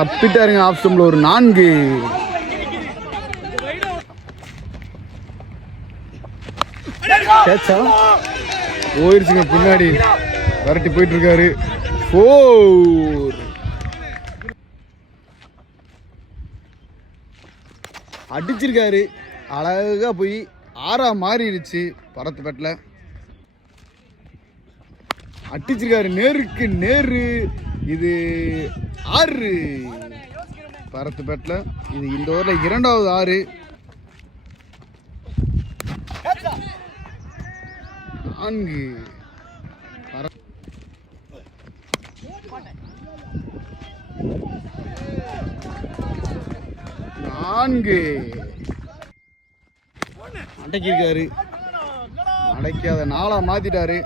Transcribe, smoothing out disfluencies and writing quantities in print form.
அப்பிட்டாருங்க of ஸ்டம்பில் ஒரு 4. கேட்சா போயிருச்சுங்க, பின்னாடி விரட்டி போயிட்டு இருக்காரு. 4 அடிச்சிருக்காரு. அழகா போய் 6 மாறிடுச்சு. பரத்துப்பேட்டில் அடிச்சிருக்காரு, நேருக்கு நேரு. இது 6 பரத்துப்பேட்டில். இது இந்த ஓவரில் 2வது 6. 4 அடக்கியிருக்காரு. அடைக்காத 4 மாத்திட்டாரு.